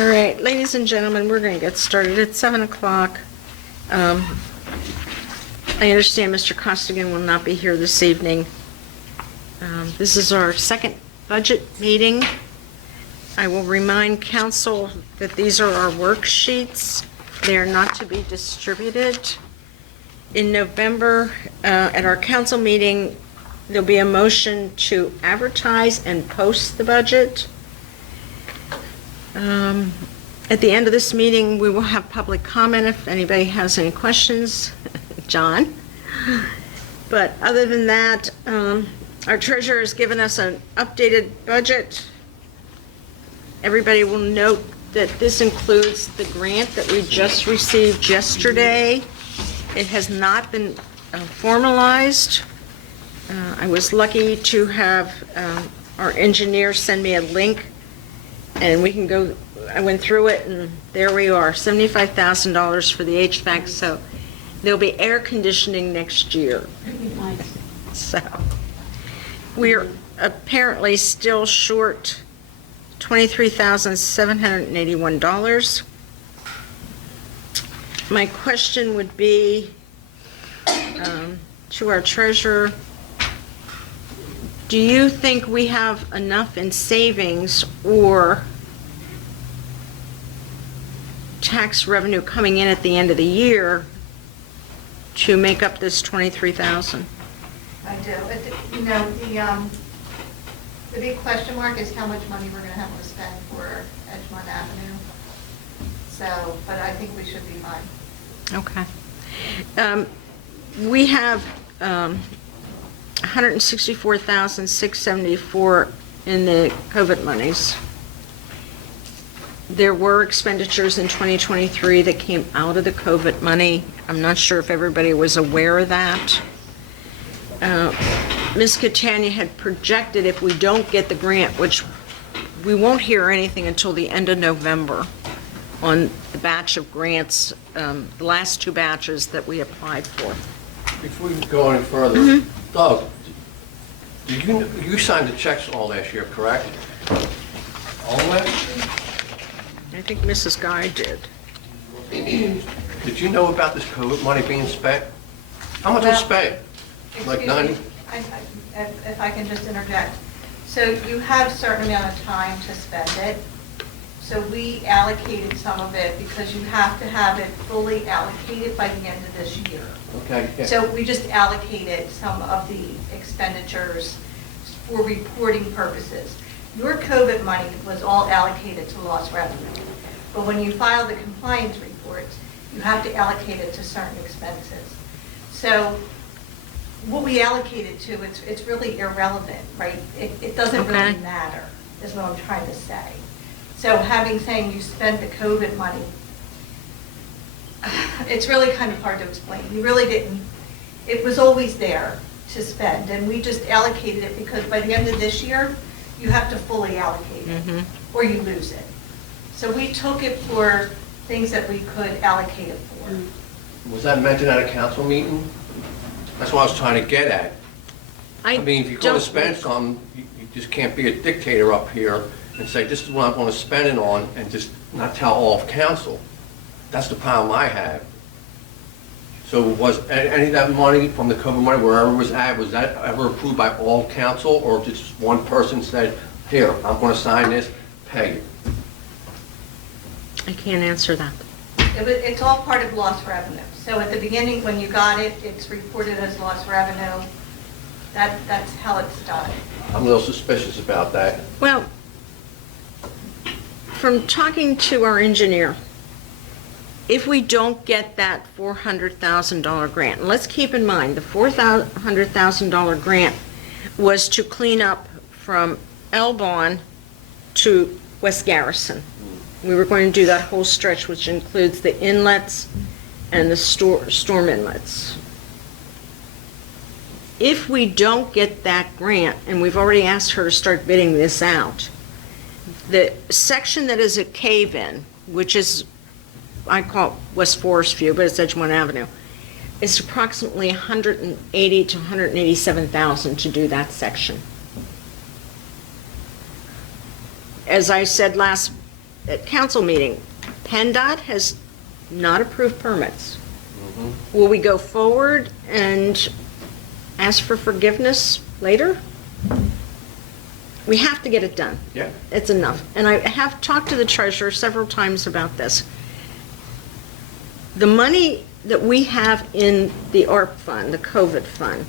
All right, ladies and gentlemen, we're going to get started at 7 o'clock. I understand Mr. Costigan will not be here this evening. This is our second budget meeting. I will remind council that these are our worksheets. They are not to be distributed. In November, at our council meeting, there'll be a motion to advertise and post the budget. At the end of this meeting, we will have public comment if anybody has any questions. John. But other than that, our treasurer has given us an updated budget. Everybody will note that this includes the grant that we just received yesterday. It has not been formalized. I was lucky to have our engineer send me a link, and we can go. I went through it, and there we are, $75,000 for the HVAC. So there'll be air conditioning next year. Nice. So we're apparently still short $23,781. My question would be to our treasurer, do you think we have enough in savings or tax revenue coming in at the end of the year to make up this $23,000? I do. You know, the big question mark is how much money we're going to have to spend for Edgemont Avenue. So, but I think we should be fine. Okay. We have $164,674 in the COVID monies. There were expenditures in 2023 that came out of the COVID money. I'm not sure if everybody was aware of that. Ms. Catania had projected if we don't get the grant, which we won't hear anything until the end of November on the batch of grants, the last two batches that we applied for. Before we go any further, Doug, you signed the checks all last year, correct? All last year? I think Mrs. Guy did. Did you know about this COVID money being spent? How much was spent? Like 90? If I can just interject. So you have a certain amount of time to spend it. So we allocated some of it because you have to have it fully allocated by the end of this year. Okay. Yeah. So we just allocated some of the expenditures for reporting purposes. Your COVID money was all allocated to lost revenue. But when you file the compliance reports, you have to allocate it to certain expenses. So what we allocated to, it's really irrelevant, right? It doesn't really matter, is what I'm trying to say. So saying you spent the COVID money, it's really kind of hard to explain. You really didn't. It was always there to spend, and we just allocated it because by the end of this year, you have to fully allocate it, or you lose it. So we took it for things that we could allocate it for. Was that mentioned at a council meeting? That's what I was trying to get at. I mean, if you're going to spend some, you just can't be a dictator up here and say, this is what I'm going to spend it on, and just not tell all of council. That's the problem I have. So was any of that money from the COVID money, wherever it was at, was that ever approved by all council, or just one person said, here, I'm going to sign this, pay it? I can't answer that. It's all part of lost revenue. So at the beginning, when you got it, it's reported as lost revenue. That's how it's done. I'm a little suspicious about that. Well, from talking to our engineer, if we don't get that $400,000 grant, and let's keep in mind, the $400,000 grant was to clean up from Elbon to West Garrison. We were going to do that whole stretch, which includes the inlets and the storm inlets. If we don't get that grant, and we've already asked her to start bidding this out, the section that is a cave-in, which is, I call it West Forest View, but it's Edgemont Avenue, is approximately $180,000 to $187,000 to do that section. As I said last at council meeting, PennDOT has not approved permits. Mm-hmm. Will we go forward and ask for forgiveness later? We have to get it done. Yeah. It's enough. And I have talked to the treasurer several times about this. The money that we have in the ARP fund, the COVID fund,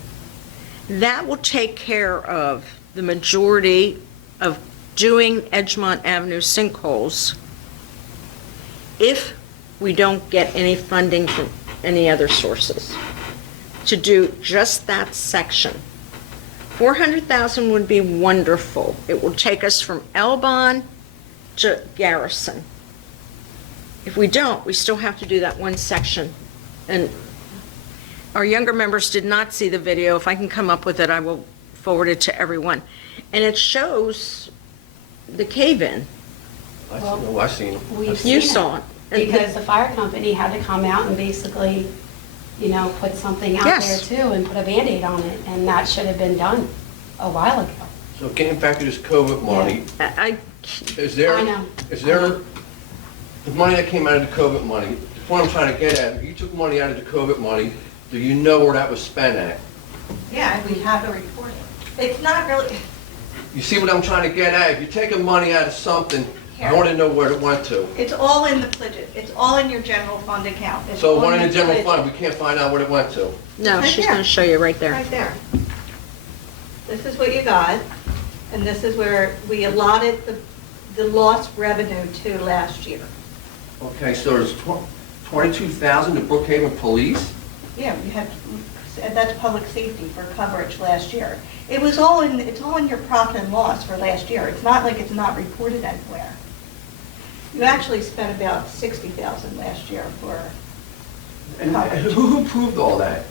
that will take care of the majority of doing Edgemont Avenue sinkholes if we don't get any funding from any other sources to do just that section. 400,000 would be wonderful. It will take us from Elbon to Garrison. If we don't, we still have to do that one section. And our younger members did not see the video. If I can come up with it, I will forward it to everyone. And it shows the cave-in. I seen it. We've You seen saw it. Because the fire company had to come out and basically, put something out there Yes. too and put a Band-Aid on it, and that should have been done a while ago. So getting back to this COVID money, I is there, I know. is there, the money that came out of the COVID money, what I'm trying to get at, if you took money out of the COVID money, do you know where that was spent at? Yeah, we have a report. It's not really, You see what I'm trying to get at? If you're taking money out of something, I Here. want to know where it went to. it's all in the budget. It's all in your general fund account. It's So all one in the general budget. fund, we can't find out what it went to. No, Right she's there. going to show you right there. Right there. This is what you got, and this is where we allotted the lost revenue to last year. Okay, so there's 22,000 to Brookhaven Police? Yeah, we had, that's public safety for coverage last year. It was all in, it's all in your profit and loss for last year. It's not like it's not reported anywhere. You actually spent about 60,000 last year for And coverage. who approved all that?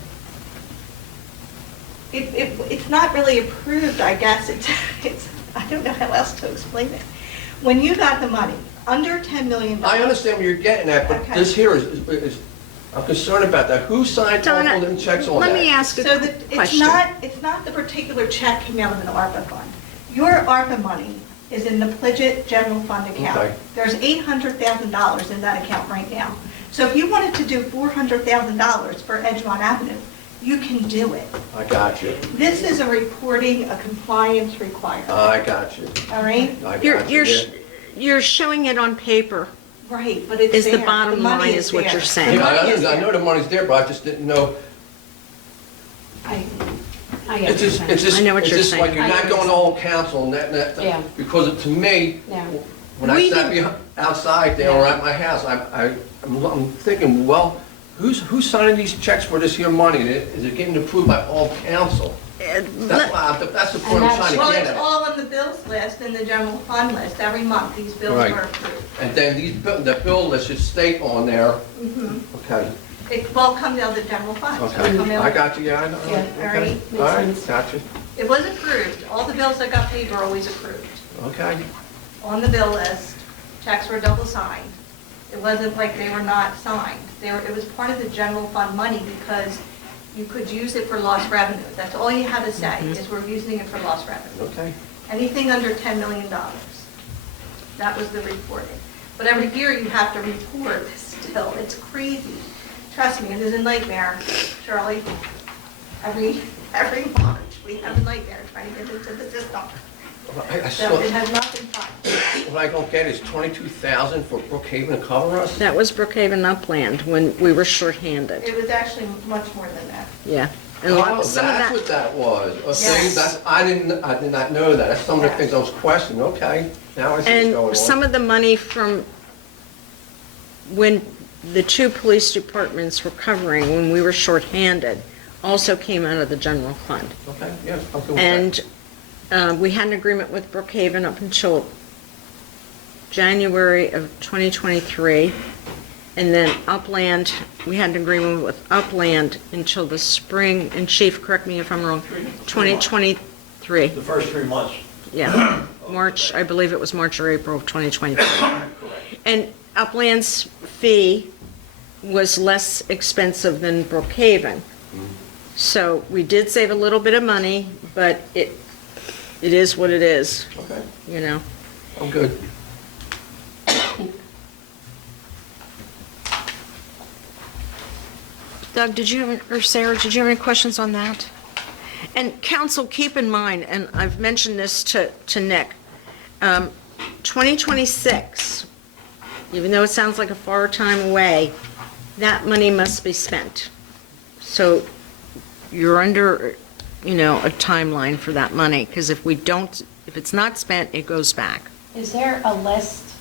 It's not really approved, I guess. It's, I don't know how else to explain it. When you got the money, under $10 million. I understand where you're getting at, but Okay. this here is, I'm concerned about that. Who signed off Donna, on them checks on that? let me ask a So that, question. it's not the particular check came out of an ARPA fund. Your ARPA money is in the Pledget General Fund account. Okay. There's $800,000 in that account right now. So if you wanted to do $400,000 for Edgemont Avenue, you can do it. I got you. This is a reporting, a compliance requirement, I got you. all right? I You're, got you. you're, you're showing it on paper. Right, but it's Is the there. bottom money line is what there. you're The saying. Yeah, money is I there. know the money's there, but I just didn't know. I get It's what you're just, saying. it's just, I know what it's you're just like saying. you're not going to all council and that, Yeah. because to me, Yeah. when I We sat outside there or at my house, I'm thinking, well, who's signing these checks for this here money? Is it getting approved by all council? That's the point I'm trying to Well, get it's at. all on the bills list and the general fund list. Every month, these bills Right. are approved. And then the bill list should state on there, okay, It all comes out of the general fund. So it come okay, out- I got you, yeah, I know. Yeah, Okay. alright. All right, Makes sense. got you, It was approved. All the bills that got paid were always approved. okay. On the bill list, checks were double signed. It wasn't like they were not signed. It was part of the general fund money because you could use it for lost revenue. That's all you had to say, is we're using it for lost revenue. Okay. Anything under $10 million. That was the reporting. But every year you have to report still. It's crazy. Trust me, it is a nightmare, Shirley. Every March, we have a nightmare trying to get into the system. I So saw, it has not been fun. what I don't get is 22,000 for Brookhaven to cover us? That was Brookhaven Upland when we were shorthanded. It was actually much more than that. Yeah. And Oh, some of that's that, what that was. Yes. See, I did not know that. That's some of the Yes. things I was questioning. Okay, now I see what's going on. and some of the money from when the two police departments were covering, when we were shorthanded, also came out of the general fund. Okay, yeah, I'm good with that. And we had an agreement with Brookhaven up until January of 2023. And then Upland, we had an agreement with Upland until the spring, and Chief, correct me if I'm wrong, 2023. The first 3 months. Yeah, March, I believe it was March or April of 2023. And Upland's fee was less expensive than Brookhaven. So we did save a little bit of money, but it is what it is, Okay, you know? I'm good. Doug, or Sarah, did you have any questions on that? And council, keep in mind, and I've mentioned this to Nick, 2026, even though it sounds like a far time away, that money must be spent. So you're under, a timeline for that money, because if it's not spent, it goes back. Is there a list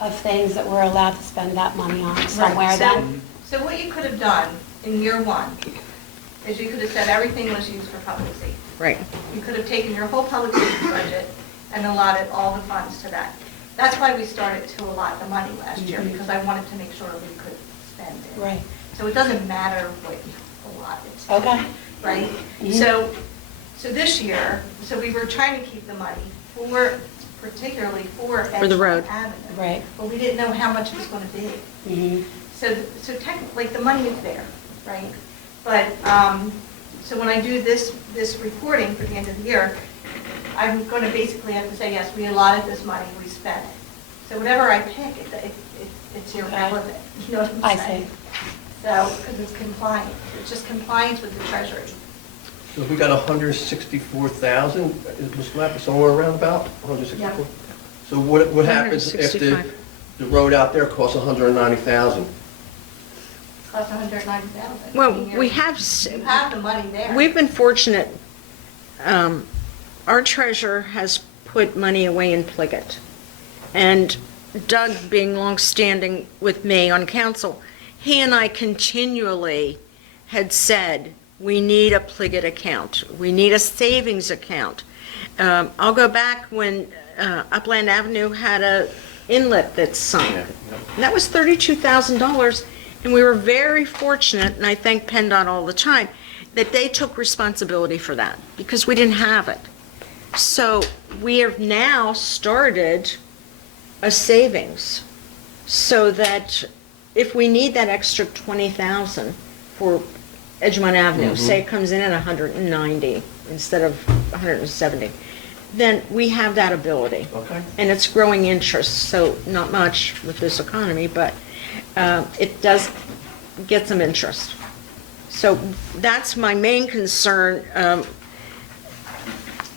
of things that we're allowed to spend that money on somewhere Right, then? So what you could have done in year one is you could have said everything was used for public safety. Right. You could have taken your whole public safety budget and allotted all the funds to that. That's why we started to allot the money last year, because I wanted to make sure we could spend it. Right. So it doesn't matter what you allotted to. Okay. Right? Mhm. So this year, we were trying to keep the money particularly for the road. Edgemont Avenue. Right. But we didn't know how much it was going to be. Mhm. So technically, the money is there, right? But, so when I do this reporting for the end of the year, I'm going to basically have to say, yes, we allotted this money, we spent it. So whatever I pick, it's irrelevant, you know what I'm saying? I see. So, because it's compliant, it's just compliance with the treasury. So if we got 164,000, Ms. Mapp, somewhere around about 164? Yeah. So what happens if the 165. road out there costs 190,000? Plus 190,000. Well, I mean, we you have have the money there. We've been fortunate. Our treasurer has put money away in Pliget. And Doug, being longstanding with me on council, he and I continually had said, we need a Pliget account. We need a savings account. I'll go back when Upland Avenue had a inlet that sunk. Yeah. And that was $32,000. And we were very fortunate, and I thank PennDOT all the time, that they took responsibility for that, because we didn't have it. So we have now started a savings, so that if we need that extra 20,000 for Edgemont Avenue, say it comes in at 190 instead of 170, then we have that ability. Okay. And it's growing interest, so not much with this economy, but it does get some interest. So that's my main concern.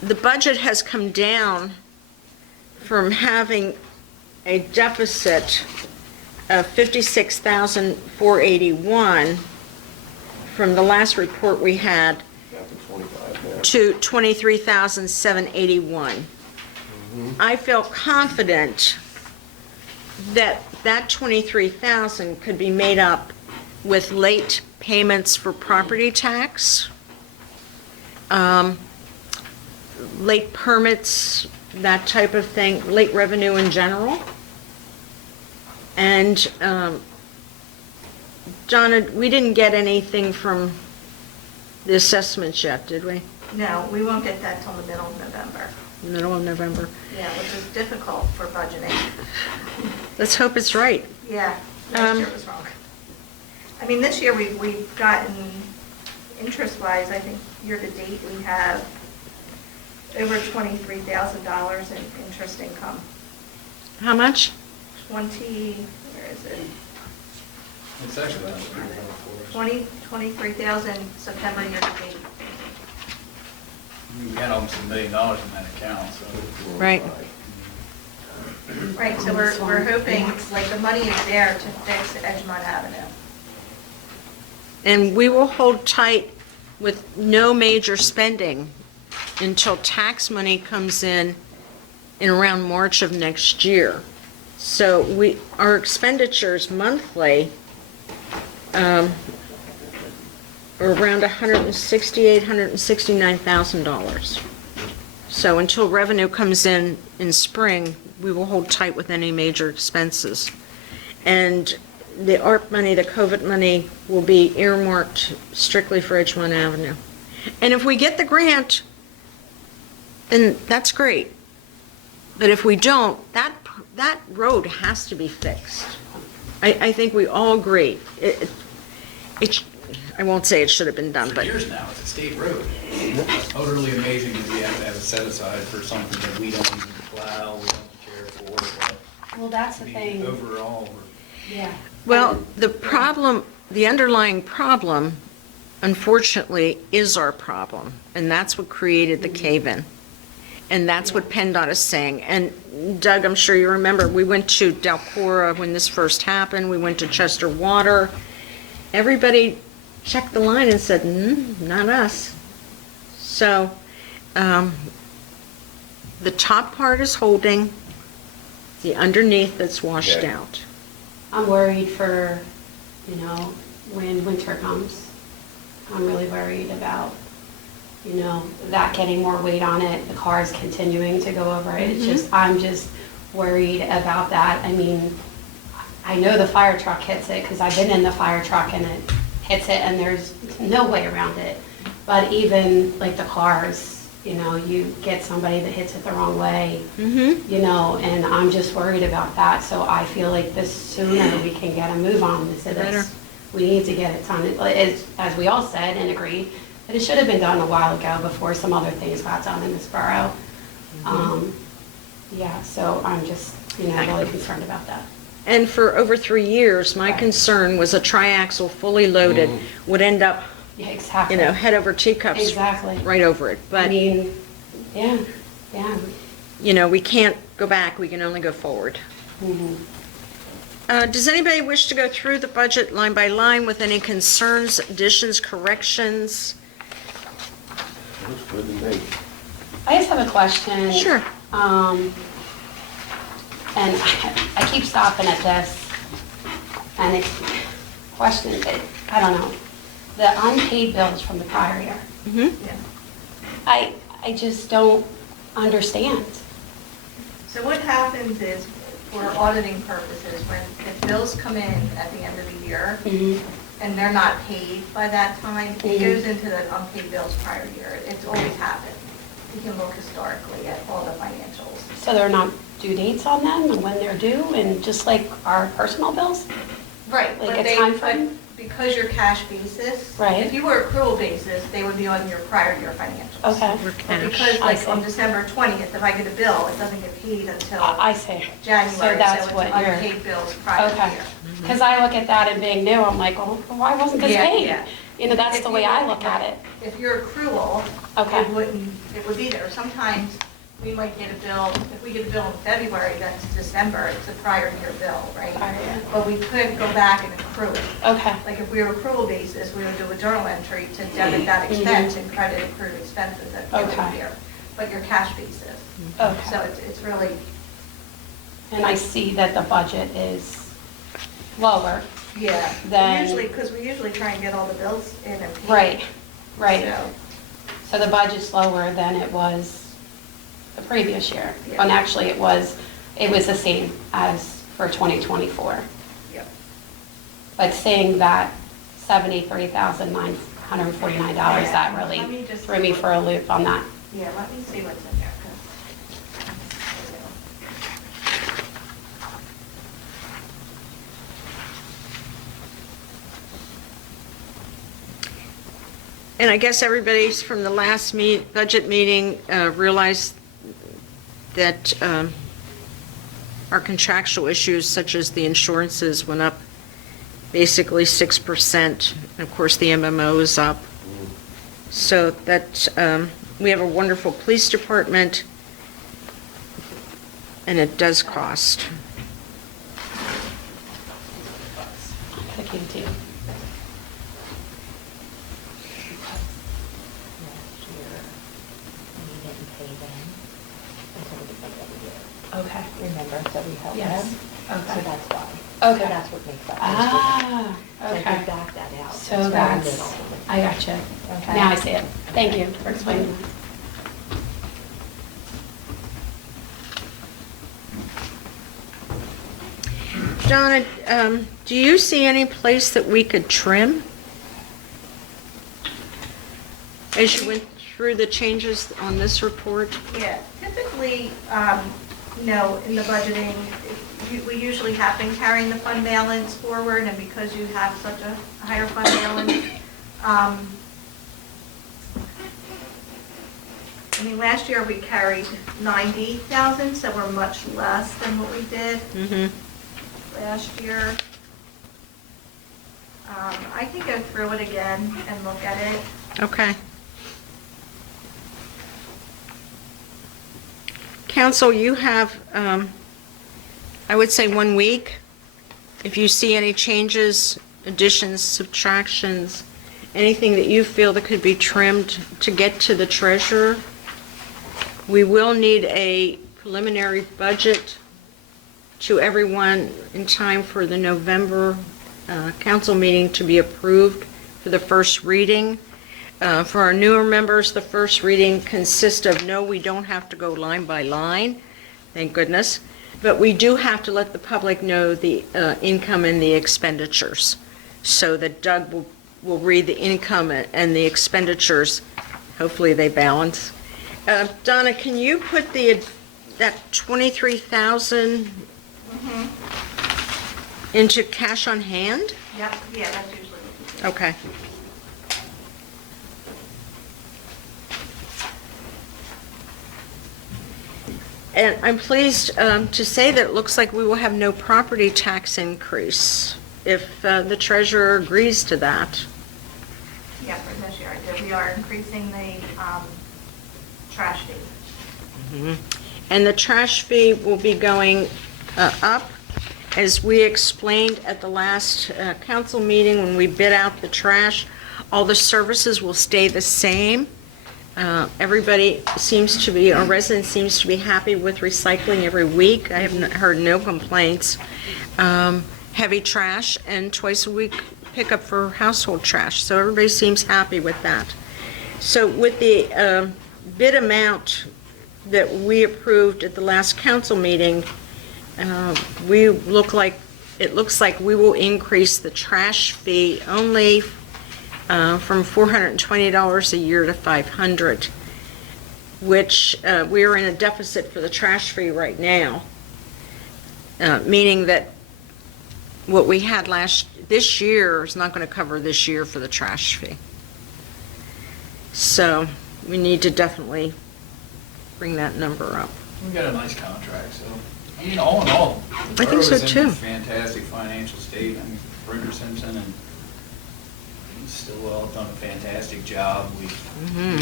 The budget has come down from having a deficit of 56,481 from the last report we had to 23,781. I feel confident that 23,000 could be made up with late payments for property tax, late permits, that type of thing, late revenue in general. And, Donna, we didn't get anything from the assessments yet, did we? No, we won't get that till the middle of November. Middle of November. Yeah, which is difficult for budgeting. Let's hope it's right. Yeah, last year was wrong. I mean, this year we've gotten, interest-wise, I think year-to-date, we have over $23,000 in interest income. How much? Where is it? It's actually 23,000 September year-to-date. We had almost $1 million in that account, so. Right. Right, so we're hoping, like, the money is there to fix Edgemont Avenue. And we will hold tight with no major spending until tax money comes in around March of next year. So our expenditures monthly are around $169,000. So until revenue comes in spring, we will hold tight with any major expenses. And the ARP money, the COVID money, will be earmarked strictly for Edgemont Avenue. And if we get the grant, then that's great. But if we don't, that road has to be fixed. I think we all agree. I won't say it should have been done, For but years now, it's a state road. It's utterly amazing that we have to have it set aside for something that we don't even plow, we don't care for. Well, that's But the thing. overall, Yeah. well, the problem the underlying problem, unfortunately, is our problem, and that's what created the cave-in. And that's what PennDOT is saying. And Doug, I'm sure you remember, we went to Delcora when this first happened, we went to Chester Water. Everybody checked the line and said, not us. So, the top part is holding, the underneath that's washed Okay. out. I'm worried for, when winter comes. I'm really worried about, that getting more weight on it, the cars continuing to go over it. It's just, I'm just worried about that. I mean, I know the fire truck hits it because I've been in the fire truck and it hits it and there's no way around it. But even like the cars, you get somebody that hits it the wrong way, and I'm just worried about that. So I feel like the sooner we can get a move on this, we need to get it done. As we all said and agreed, that it should have been done a while ago before some other things got done in this borough. Yeah, so I'm just, really concerned about that. And for over 3 years, my Right. concern was a triaxle fully loaded would end up, Yeah, exactly. head over teacups. Exactly. Right over it. I But, mean, yeah. we can't go back, we can only go forward. Does anybody wish to go through the budget line by line with any concerns, additions, corrections? Looks good to me. I just have a question. Sure. And I keep stopping at this, and it's question, I don't know, the unpaid bills from the prior year. Yeah. I just don't understand. So what happens is, for auditing purposes, when if bills come in at the end of the year, and they're not paid by that time, it goes into the unpaid bills prior year. It's always happened. You can look historically at all the financials. So there are not due dates on them and when they're due, and just like our personal bills? Right. Like but a they- time but frame? Because you're cash basis. Right. If you were accrual basis, they would be on your prior year financials. Okay. We're But cash. because I like see. on December 20th, if I get a bill, it doesn't get paid until I see. January. So that's it's what you're, unpaid bills prior okay. year. Because I look at that and being new, I'm like, well, why wasn't this Yeah, paid? yeah. That's If the you- way I look at it. If you're accrual, Okay. it would be there. Sometimes we might get a bill, if we get a bill in February, that's December, it's a prior year bill, right? Prior year. But we could go back and accrue it. Okay. Like if we were accrual basis, we would do a journal entry to debit that expense and credit accrued expenses at the end of the Okay. year. But your cash basis. So Okay. it's really, And I see that the budget is lower. yeah. Then- Usually, because we usually try and get all the bills in and paid. Right. So, So the budget's lower than it was the previous year. Yeah. And actually, it was the same as for 2024. yep. But seeing that $73,949, that Let me really just threw me see for a loop on that. Yeah, let me see what's in there. 'cause- And I guess everybody's from the last budget meeting realized that our contractual issues, such as the insurances, went up basically 6%. And of course, the MMO is up. So that, we have a wonderful police department, and it does cost. I could give it to you. Last year, we didn't pay them until the beginning of the year. Okay. Remember, so we helped Yes. them? Okay. So that's why. Okay. So that's what makes up. Ah, So if okay. you back that out. So why I did that's, all of it. I gotcha. Okay. Now I see it. Thank you for explaining that. Donna, do you see any place that we could trim? As you went through the changes on this report? Yeah, typically, in the budgeting, we usually have been carrying the fund balance forward, and because you have such a higher fund balance, last year we carried 90,000, so we're much less than what we did Mm-hmm. last year. I can go through it again and look at it. Okay. Council, you have, I would say 1 week. If you see any changes, additions, subtractions, anything that you feel that could be trimmed to get to the treasurer. We will need a preliminary budget to everyone in time for the November council meeting to be approved for the first reading. For our newer members, the first reading consists of, no, we don't have to go line by line, thank goodness, but we do have to let the public know the income and the expenditures, so that Doug will read the income and the expenditures. Hopefully they balance. Donna, can you put that 23,000 into cash on hand? Yep, yeah, that's usually. Okay. And I'm pleased to say that it looks like we will have no property tax increase if the treasurer agrees to that. Yeah, for this year, we are increasing the trash fee. And the trash fee will be going up. As we explained at the last council meeting when we bid out the trash, all the services will stay the same. Everybody seems to be, our resident seems to be happy with recycling every week. I have heard no complaints. Heavy trash and twice a week pickup for household trash. So everybody seems happy with that. So with the bid amount that we approved at the last council meeting, it looks like we will increase the trash fee only from $420 a year to $500, which we are in a deficit for the trash fee right now, meaning that what we had this year is not going to cover this year for the trash fee. So we need to definitely bring that number up. We got a nice contract, so, I mean, all in all. I think so, Borough's in too. a fantastic financial state. I mean, Brinker, Simpson, and Stillwell have done a fantastic job. We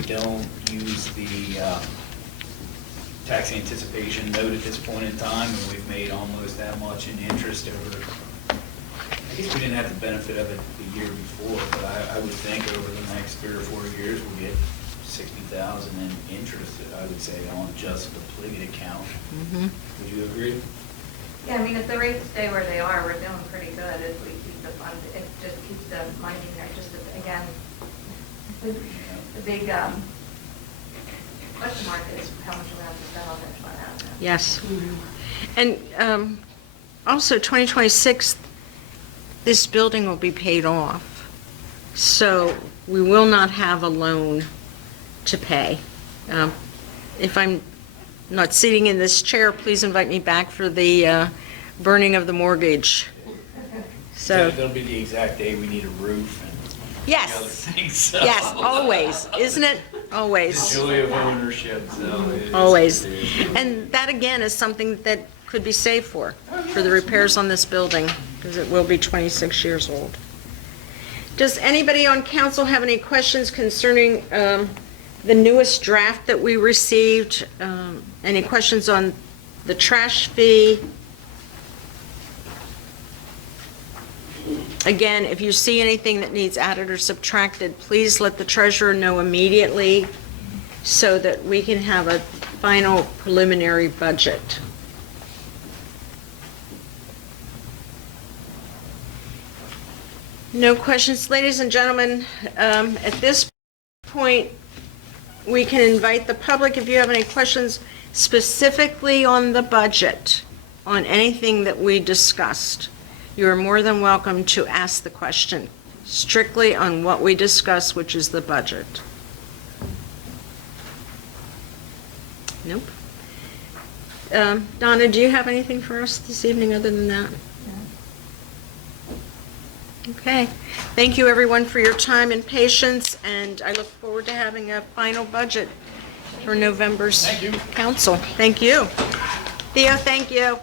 don't use the tax anticipation note at this point in time, and we've made almost that much in interest over, I guess we didn't have the benefit of it the year before, but I would think over the next 3 or 4 years, we'll get $60,000 in interest, I would say, on just the Pliget account. Would you agree? Yeah, I mean, if the rates stay where they are, we're doing pretty good if we keep the fund, it just keeps the money in there, just again, the big question mark is how much we're going to have to spend on this one. Yes. And also 2026, this building will be paid off. So we will not have a loan to pay. If I'm not sitting in this chair, please invite me back for the burning of the mortgage. So That'll be the exact day we need a roof and yes, other things. So. yes, always, isn't it? Always. The joy of ownership, so it is. Always. It is. And that, again, is something that could be saved for the repairs on this building, because it will be 26 years old. Does anybody on council have any questions concerning the newest draft that we received? Any questions on the trash fee? Again, if you see anything that needs added or subtracted, please let the treasurer know immediately so that we can have a final preliminary budget. No questions, ladies and gentlemen. At this point, we can invite the public if you have any questions specifically on the budget, on anything that we discussed. You are more than welcome to ask the question strictly on what we discussed, which is the budget. Nope. Donna, do you have anything for us this evening other than that? Okay. Thank you, everyone, for your time and patience, and I look forward to having a final budget for November's council. Thank you. Theo, thank you.